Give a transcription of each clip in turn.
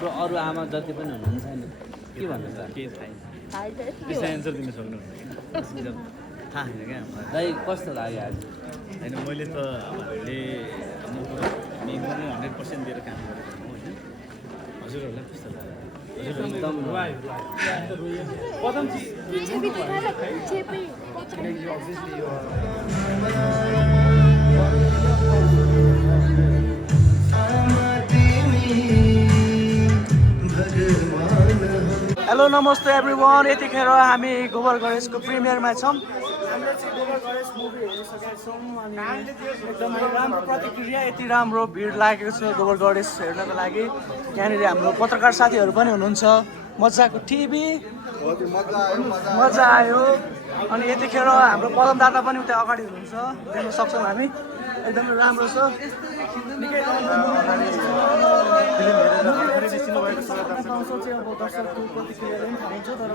अरू अरू आमा जति पनि हुनुहुन्छ नि के भन्नु चाहन्छ केही थाहा छैन त्यसै एन्सर दिन सक्नुहुन्छ थाहा छैन क्या दाइ कस्तो लाग्यो आज होइन मैले त अब हामीले एकदमै 100% दिएर काम गरेको हो होइन हजुरहरूलाई कस्तो लाग्यो एकदम हेलो नमस्ते एभ्रिवान यतिखेर हामी गोबर गणेशको प्रिमियरमा छौँ हामीले चाहिँ गोबर गणेश मुभी हेरिसकेका छौँ अनि एकदमै राम्रो प्रतिक्रिया यति राम्रो भिड लागेको छ गोबर गणेश हेर्नको लागि यहाँनिर हाम्रो पत्रकार साथीहरू पनि हुनुहुन्छ मजाको टिभी मजा आयो अनि यतिखेर हाम्रो पदम दादा पनि उता अगाडि हुनुहुन्छ देख्न सक्छौँ हामी एकदमै राम्रो छ निकै पाउँछ चाहिँ अब दर्शकको प्रतिक्रियाले पनि थाहा हुन्छ तर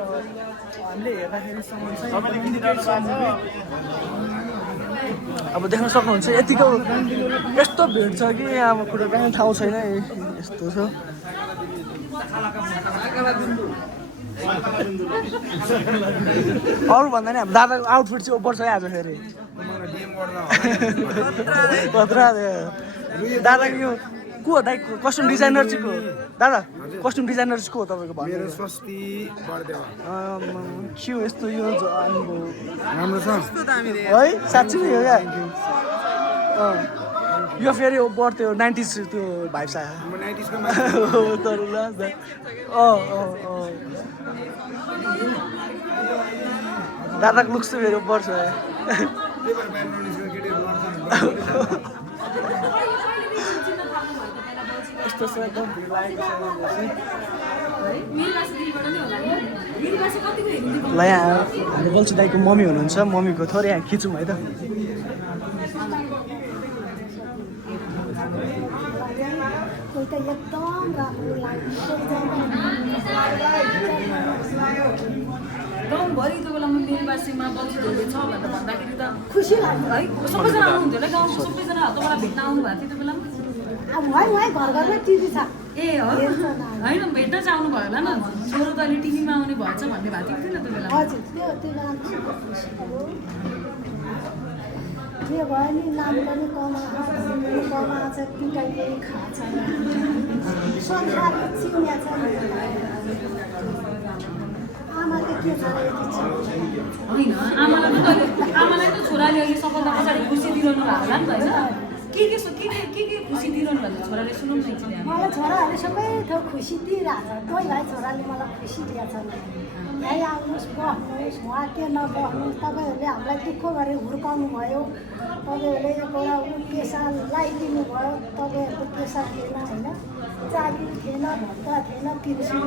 हामीले हेर्दाखेरिसम्म चाहिँ अब देख्न सक्नुहुन्छ यतिको यस्तो भिड छ कि अब कुरो पनि ठाउँ छैन यस्तो छ अरू भन्दा नि अब दादाको आउटफिट चाहिँ ओभर छ आज फेरि दादाको यो को हो दाइ कस्ट्युम डिजाइनर चाहिँ को दादा कस्ट्युम डिजाइनर चाहिँ को हो तपाईँको मेरो स्वस्ति बर्देवा के हो यस्तो यो राम्रो छ है साँच्ची नै हो क्या यो फेरि बढ्थ्यो 90s त्यो भाइब्स आयो म 90s को मान्छे तर दादाको लुक्स चाहिँ फेरि बढ्छ यस्तो छ एकदम भिड लागेको छ ल यहाँ हाम्रो बल्छु दाईको मम्मी हुनुहुन्छ मम्मीको थोरै यहाँ खिचौँ है त गाउँभरि त्यो बेला म निर्वासीमा बल्छी धोले छ भनेर भन्दाखेरि त खुसी लाग्यो है सबैजना आउनुहुन्थ्यो होला गाउँको सबैजना तपाईँलाई भेट्न आउनु भएको थियो त्यो बेला घर घरमा टिभी छ ए हो होइन भेट्न चाहिँ आउनु भयो होला न छोरो त अहिले टिभीमा आउने भएछ भन्ने भएको थियो नि त त्यो बेला हजुर के भयो नि नाम पनि कमाछ पिटाइले खान्छ संसार चिन्या छ आमाले के होइन आमालाई त छोराले अहिले सफलता पछाडि खुसी दिइरहनु भएको होला नि त होइन के खुसी दिइरहनु भएको छोराले सुनौँ न एकछिन मलाई छोराहरूले सबै थोक खुसी दिइरहेछ कोही भाइ छोराले मलाई खुसी दिएछ यहाँ आउनुहोस् बस्नुहोस् उहाँ के नबस्नुहोस् तपाईँहरूले हामीलाई दुःख गरेर हुर्काउनु भयो तपाईँहरूले एउटा पेसा लगाइदिनु भयो तपाईँहरूको पेसा थिएन होइन चाकरी थिएन भत्ता थिएन तिर्सी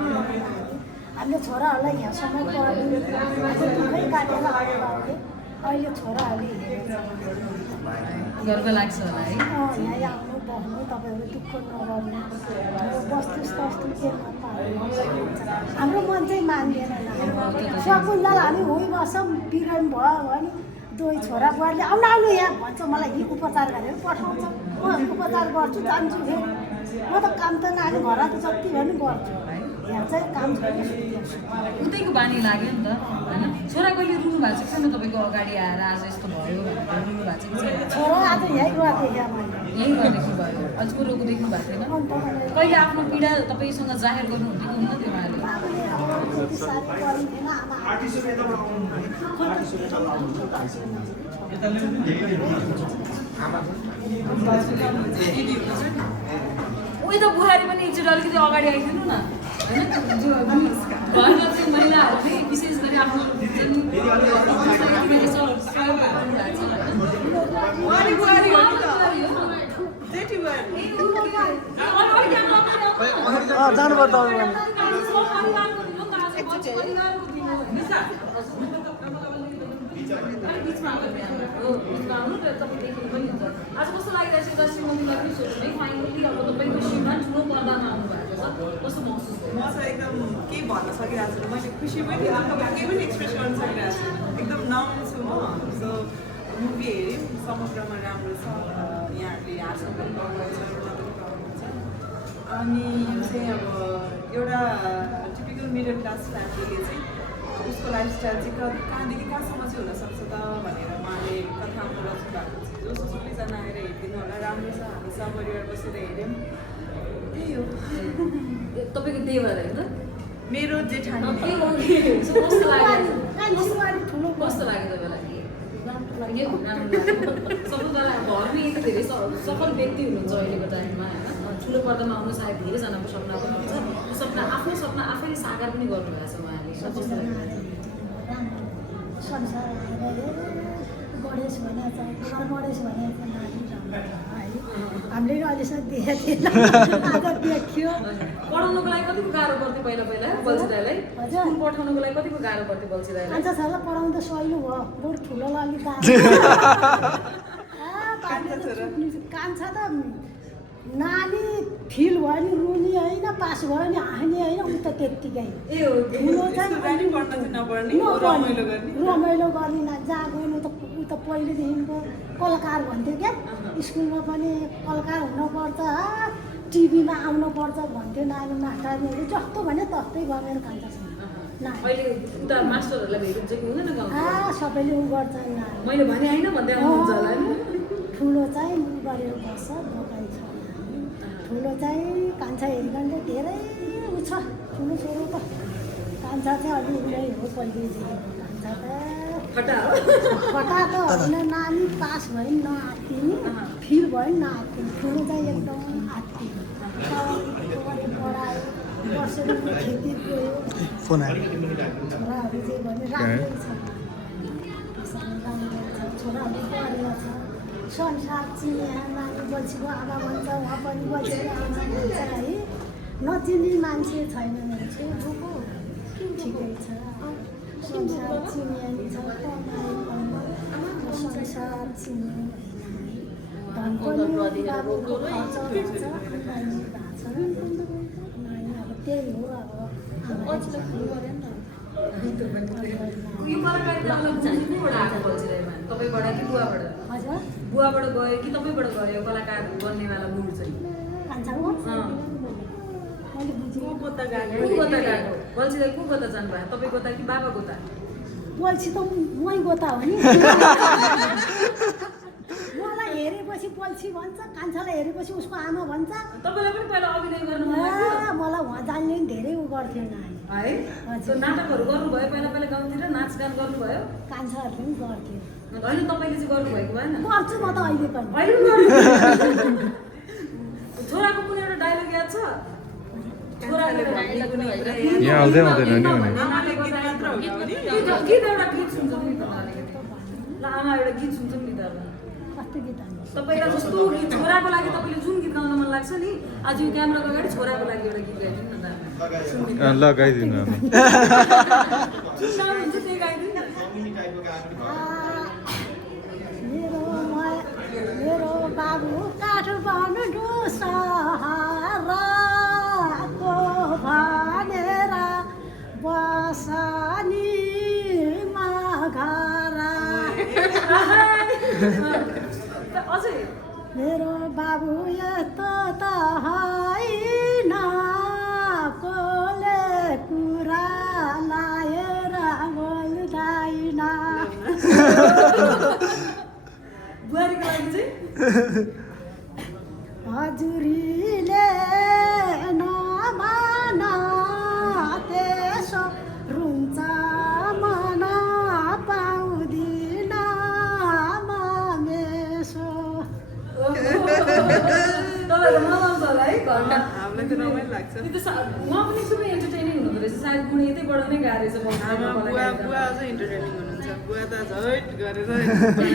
हामीले छोराहरूलाई यहाँसम्म पढ्नु दुःखै काटेर आएर आउने अहिले छोराहरूले गर्व लाग्छ होला है यहाँ आउनु बस्नु तपाईँहरू दुःख नगर्नु बस्तुस् तस्तु के नपाल्नु हाम्रो मन चाहिँ मान्दैन सकुन्जल हामी हुई बस्छौँ बिरामी भयो भने दुई छोरा बुहारीले आउनु यहाँ भन्छ मलाई यी उपचार गरेर पठाउँछ म उपचार गर्छु जान्छु फेरि म त काम त नानी घर त जति भए पनि गर्छु यहाँ चाहिँ काम उतैको बानी लाग्यो नि त होइन छोरा कहिले रुनु भएको छ किन तपाईँको अगाडि आएर आज यस्तो भयो भनेर रुनु भएको छ छोरा आज यहीँ गएको यहाँ मैले यहीँ गरेदेखि भयो अझ कुरोको देख्नु भएको थिएन कहिले आफ्नो पीडा तपाईँसँग जाहेर गर्नुहुन्थ्यो कि हुन्न त्यो उयो त बुहारी पनि एकचोटि अलिकति अगाडि आइदिनु न होइन घरमा चाहिँ महिलाहरूले विशेष गरी आफ्नो जानुभयो आज कस्तो लागिरहेको छ दर्शक मन्दिरलाई पनि सोच्नु है फाइनली अब तपाईँको श्रीमान ठुलो पर्दामा आउनु भएको छ कस्तो महसुस भयो म चाहिँ एकदम केही भन्न सकिरहेको छु मैले खुसी पनि केही पनि एक्सप्रेस गर्न सकिरहेको छु एकदम नाउन छु म सो मुभी हेऱ्यौँ समग्रमा राम्रो छ यहाँहरूले हाँस्नु पनि पाउनुहुन्छ अनि यो चाहिँ अब एउटा टिपिकल मिडल क्लास फ्यामिलीले चाहिँ उसको लाइफस्टाइल चाहिँ कहाँदेखि कहाँसम्म चाहिँ हुनसक्छ त भनेर उहाँले कथामा रच्नु भएको छ जस्तो सबैजना आएर हेरिदिनु होला राम्रो छ हामी सपरिवार बसेर हेऱ्यौँ त्यही हो तपाईँको त्यही भएर होइन मेरो जेठानी कस्तो लाग्यो ठुलो कस्तो लाग्यो तपाईँलाई सबैजना घरमै यति धेरै सफल व्यक्ति हुनुहुन्छ अहिलेको टाइममा होइन ठुलो पर्दामा आउनु सायद धेरैजनाको सपना पनि हुन्छ सपना आफ्नो सपना आफैले साकार पनि गर्नुभएको छ उहाँले संसार आएर गणेश भनेको छ गणेश भनेको नानी राम्रो है हामीले अहिलेसम्म देखेको थिएन आज देखियो पढाउनुको लागि कतिको गाह्रो पर्थ्यो पहिला बल्छी दाइलाई स्कुल पठाउनुको लागि कतिको गाह्रो पर्थ्यो बल्छी दाइलाई कान्छा छोरा पढाउँदा सहिलो भयो बरु ठुलो अलिक कान्छा त नानी फिल भयो नि रुनी होइन पास भयो नि हाँस्ने होइन उ त त्यत्तिकै ठुलो चाहिँ रमाइलो गर्ने जहाँ गएन उ त पहिलेदेखिको कलाकार भन्थ्यो क्या स्कुलमा पनि कलाकार हुनुपर्छ टिभीमा आउनुपर्छ भन्थ्यो नानी मास्टरले जस्तो भने तस्तै गरेर कान्छासँग सबैले उ गर्छ मैले भने होइन भन्दै आउनुहुन्छ होला नि ठुलो चाहिँ उ गरेर बस्छ दोकान छ ठुलो चाहिँ कान्छा हेरिकन धेरै उ छ ठुलो छोरो त कान्छा चाहिँ अलि उलै हो पहिलेदेखि कान्छा त फटा त होइन नानी पास भयो नि नआत्तिने फिल भयो नि नआत्तिने ठुलो चाहिँ एकदम आत्तिने पढायो वर्षले खेती गयो छोराहरू चाहिँ भने राम्रै छ छोराहरू पढेर छ संसार चिने नानी बल्छीको आमा भन्छ उहाँ पनि बल्छीको आमा भन्छ है नचिन्ने मान्छे छैन मेरो छेउको ठिकै छ संसार चिनियानी छ संसार चिने धन पनि बाबुको खर्च हुन्छ नानी भएको छ नानी अब त्यही हो अब यो कलाकारितालाई बुझ्नुबाट आएको बल्छी दाइमा तपाईँबाट कि बुवाबाट हजुर बुवाबाट गयो कि तपाईँबाट गयो कलाकार बन्नेवाला गुण चाहिँ कान्छाको मैले बुझेँ को कता गएको बल्छी दाइ को कता जानुभयो तपाईँ गोता कि बाबा गोता बल्छी त मै गोता हो नि मलाई हेरेपछि बल्छी भन्छ कान्छालाई हेरेपछि उसको आमा भन्छ तपाईँलाई पनि पहिला अभिनय गर्नु मन लाग्यो मलाई उहाँ जान्ने नि धेरै उ गर्थ्यो नानी है नाटकहरू गर्नुभयो पहिला पहिला गाउँतिर नाचगान गर्नुभयो कान्छाहरूले पनि गर्थ्यो होइन तपाईँले चाहिँ गर्नुभएको भएन गर्छु म त अहिले पनि छोराको कुनै एउटा डायलग याद छ यहाँ आउँदै आउँदैन नि गीत एउटा गीत सुन्छौँ नि ल आमा एउटा गीत सुन्छौँ नि त कस्तो गीत हाल्नु तपाईँलाई जस्तो गीत छोराको लागि तपाईँले जुन गीत गाउन मन लाग्छ नि आज यो क्यामेराको अगाडि छोराको लागि एउटा गीत गाइदिनु न त लगाइदिनु जुन गाउनुहुन्छ त्यही गाइदिनु मेरो बाबु काठमाडौँ सहरको भनेर बसानी घरा अझै मेरो बाबु यस्तो त होइन कोले कुरा लाएर बोल्दैन बुहारीको लागि चाहिँ हजुरीले नमान त्यसो रुन्छ मन पाउँदिन मेसो तपाईँहरू मजाउँछ होला है घरमा हामीलाई त रमाइलो लाग्छ उहाँ पनि एकदमै एन्टरटेनिङ हुनुहुँदो रहेछ सायद गुण यतैबाट नै गाह्रो रहेछ बुवा अझै इन्टरटेनिङ हुनुहुन्छ बुवा त झैट गरेर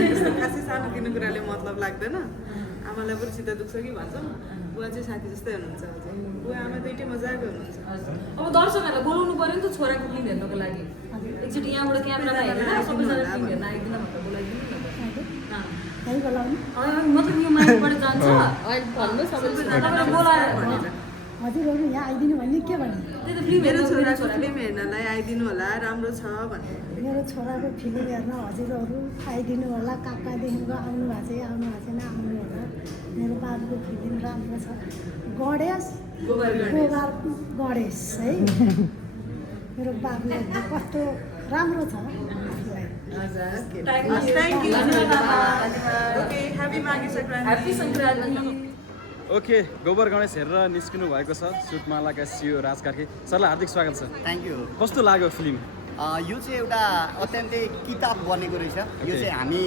यस्तो खासै सानोतिनो कुराले मतलब लाग्दैन आमालाई पनि सिधा दुख्छ कि भन्छौँ बुवा चाहिँ साथी जस्तै हुनुहुन्छ अझै बुवा आमा दुइटै मजाको हुनुहुन्छ अब दर्शकहरूलाई बोलाउनु पऱ्यो नि त छोराको फिल्म हेर्नको लागि एकचोटि यहाँबाट क्यामेरामा हेरेर सबैजना फिल्म हेर्न आइदिन भनेर बोलाइदिनु न है बोलाउनु मतलब यो माइकबाट जान्छ तपाईँलाई बोलाएर हजुरहरू यहाँ आइदिनु भन्ने के भन्ने त्यही त फिल्म मेरो हेर्नु छोराको फिल्म हेर्नलाई आइदिनु होला राम्रो छ भन्ने मेरो छोराको फिल्म हेर्न हजुरहरू आइदिनु होला कहाँ कहाँदेखिको आउनु भएको छ आउनु भएको छैन आउनु होला मेरो बाबुको फिल्म राम्रो छ गणेश गोबर गोबर गणेश है मेरो बाबुले कस्तो राम्रो छ आफूलाई Thank you. Okay, happy Maggie Sankranti. Happy Sankranti. Okay गोबर गणेश हेरेर निस्किनु भएको छ सुटमालाका सियो राज कार्की सरलाई हार्दिक स्वागत छ। Thank you. कस्तो लाग्यो फिल्म? यो चाहिँ एउटा अत्यन्तै किताब बनेको रहेछ। यो चाहिँ हामी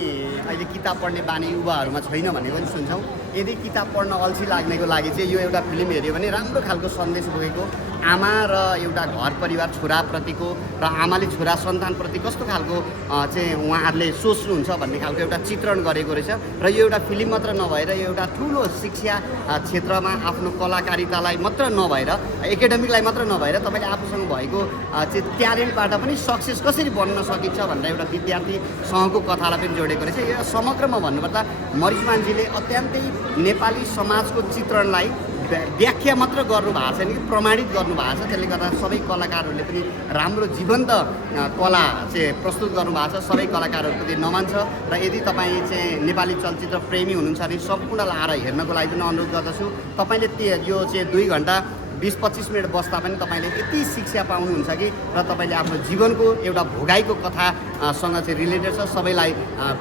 अहिले किताब पढ्ने बानी युवाहरूमा छैन भनेको पनि सुन्छौँ। यदि किताब पढ्न अल्छी लाग्नेको लागि चाहिँ यो एउटा फिल्म हेऱ्यो भने राम्रो खालको सन्देश बोकेको आमा र एउटा घर परिवार छोराप्रतिको र आमाले छोरा सन्तानप्रति कस्तो खालको चाहिँ उहाँहरूले सोच्नुहुन्छ भन्ने खालको एउटा चित्रण गरेको रहेछ। र यो एउटा फिल्म मात्र नभएर यो एउटा ठुलो शिक्षा क्षेत्रमा आफ्नो कलाकारितालाई मात्र नभएर एकाडेमिकलाई मात्र नभएर तपाईँले आफूसँग भएको चाहिँ ट्यालेन्टबाट पनि सक्सेस कसरी बन्न सकिन्छ भनेर एउटा विद्यार्थीसँगको कथालाई पनि जोडेको रहेछ। यो समग्रमा भन्नुपर्दा मरिचमानजीले अत्यन्तै नेपाली समाजको चित्रणलाई व्याख्या मात्र गर्नु भएको छैन कि प्रमाणित गर्नु भएको छ। त्यसले गर्दा सबै कलाकारहरूले पनि राम्रो जीवन्त कला चाहिँ प्रस्तुत गर्नुभएको छ। सबै कलाकारहरूप्रति नमन छ। र यदि तपाईँ चाहिँ नेपाली चलचित्र प्रेमी हुनुहुन्छ भने सम्पूर्णलाई आएर हेर्नको लागि पनि अनुरोध गर्दछु। तपाईँले यो चाहिँ 2 घन्टा 20-25 मिनट बस्दा पनि तपाईँले यति शिक्षा पाउनुहुन्छ कि र तपाईँले आफ्नो जीवनको एउटा भोगाइको कथासँग चाहिँ रिलेटेड छ। सबैलाई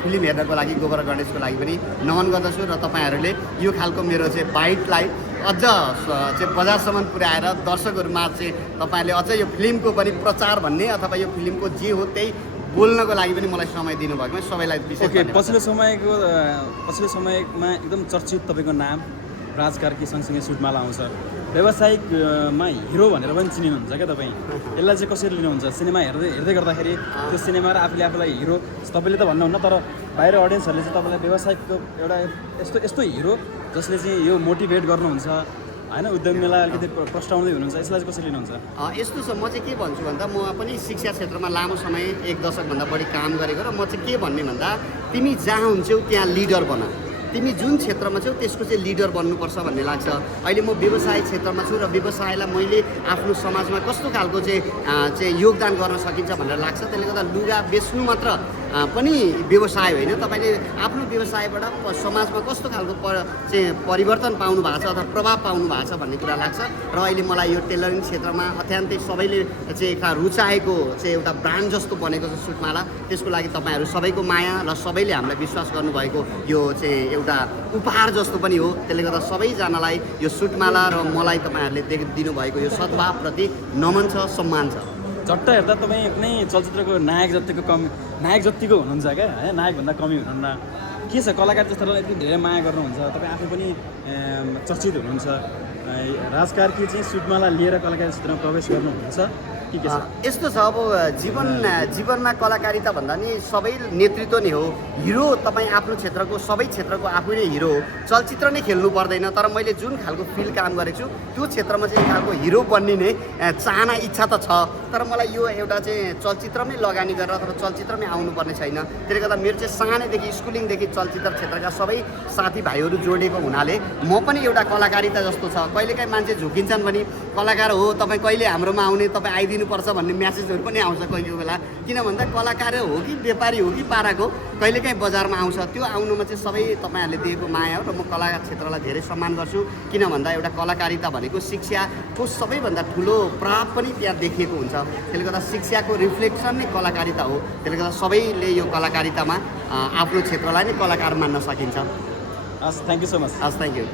फिल्म हेर्नको लागि गोबर गणेशको लागि पनि नमन गर्दछु र तपाईँहरूले यो खालको मेरो चाहिँ बाइटलाई अझ चाहिँ बजारसम्म पुर्याएर दर्शकहरूमा चाहिँ तपाईँले अझ यो फिल्मको पनि प्रचार भन्ने अथवा यो फिल्मको जे हो त्यही बोल्नको लागि पनि मलाई समय दिनुभएकोमा सबैलाई विशेष ओके पछिल्लो समयमा एकदम चर्चित तपाईँको नाम राज कार्की सँगसँगै सुटमाला आउँछ। व्यावसायिकमा हिरो भनेर पनि चिनिनुहुन्छ क्या तपाईँ? यसलाई चाहिँ कसरी लिनुहुन्छ? सिनेमा हेर्दै गर्दाखेरि त्यो सिनेमा र आफूलाई हिरो तपाईँले त भन्नुहुन्न, तर बाहिर अडियन्सहरूले चाहिँ तपाईँलाई व्यावसायिकको एउटा यस्तो हिरो जसले चाहिँ यो मोटिभेट गर्नुहुन्छ होइन, उद्यमीलाई अलिकति प्रस्ताउँदै हुनुहुन्छ, यसलाई चाहिँ कसरी लिनुहुन्छ? यस्तो छ, म चाहिँ के भन्छु भन्दा म पनि शिक्षा क्षेत्रमा लामो समय 1 दशकभन्दा बढी काम गरेको र म चाहिँ के भन्ने भन्दा तिमी जहाँ हुन्छौ त्यहाँ लिडर बना। तिमी जुन क्षेत्रमा छौ त्यसको चाहिँ लिडर बन्नुपर्छ भन्ने लाग्छ। अहिले म व्यवसाय क्षेत्रमा छु र व्यवसायलाई मैले आफ्नो समाजमा कस्तो खालको चाहिँ योगदान गर्न सकिन्छ भनेर लाग्छ। त्यसले गर्दा लुगा बेच्नु मात्र पनि व्यवसाय होइन, तपाईँले आफ्नो व्यवसायबाट समाजमा कस्तो खालको चाहिँ परिवर्तन पाउनु भएको छ अथवा प्रभाव पाउनु भएको छ भन्ने कुरा लाग्छ। र अहिले मलाई यो टेलरिङ क्षेत्रमा अत्यन्तै सबैले चाहिँ रुचाएको चाहिँ एउटा ब्रान्ड जस्तो बनेको छ सुटमाला। त्यसको लागि तपाईँहरू सबैको माया र सबैले हामीलाई विश्वास गर्नुभएको यो चाहिँ एउटा उपहार जस्तो पनि हो। त्यसले गर्दा सबैजनालाई यो सुटमाला र मलाई तपाईँहरूले दिनुभएको यो सद्भावप्रति नमन छ, सम्मान छ। झट्ट हेर्दा तपाईँ कुनै चलचित्रको नायक जतिको हुनुहुन्छ क्या, है नायकभन्दा कमी हुनुहुन्न। के छ कलाकार जस्तोलाई यति धेरै माया गर्नुहुन्छ, तपाईँ आफू पनि चर्चित हुनुहुन्छ। राज कार्की चाहिँ सुटमाला लिएर कलाकार क्षेत्रमा प्रवेश गर्नुहुन्छ के छ? यस्तो छ, अब जीवनमा कलाकारिता भन्दा नि सबै नेतृत्व नै हो। हिरो तपाईँ आफ्नो क्षेत्रको सबै क्षेत्रको आफै नै हिरो हो। चलचित्र नै खेल्नु पर्दैन, तर मैले जुन खालको फिल्ड काम गरेको छु त्यो क्षेत्रमा चाहिँ एक खालको हिरो बन्ने नै चाहना इच्छा त छ। तर मलाई यो एउटा चाहिँ चलचित्रमै लगानी गरेर अथवा चलचित्रमै आउनुपर्ने छैन। त्यसले गर्दा मेरो चाहिँ सानैदेखि स्कुलिङदेखि चलचित्र क्षेत्रका सबै साथीभाइहरू जोडिएको हुनाले म पनि एउटा कलाकारिता जस्तो छ। कहिलेकाहीँ मान्छे झुकिन्छन् भने कलाकार हो तपाईँ कहिले हाम्रोमा आउने, तपाईँ आइदिनुपर्छ भन्ने म्यासेजहरू पनि आउँछ कोही बेला। किन भन्दा कलाकार हो कि व्यापारी हो कि पाराको कहिलेकाहीँ बजारमा आउँछ। त्यो आउनुमा चाहिँ सबै तपाईँहरूले दिएको माया हो र म कलाकार क्षेत्रलाई धेरै सम्मान गर्छु। किन भन्दा एउटा कलाकारिता भनेको शिक्षाको सबैभन्दा ठुलो प्रभाव पनि त्यहाँ देखिएको हुन्छ। त्यसले गर्दा शिक्षाको रिफ्लेक्सन नै कलाकारिता हो। त्यसले गर्दा सबैले यो कलाकारितामा आफ्नो क्षेत्रलाई नै कलाकार मान्न सकिन्छ। हस्, थ्याङ्क यू सो मच। हस्, थ्याङ्क यू।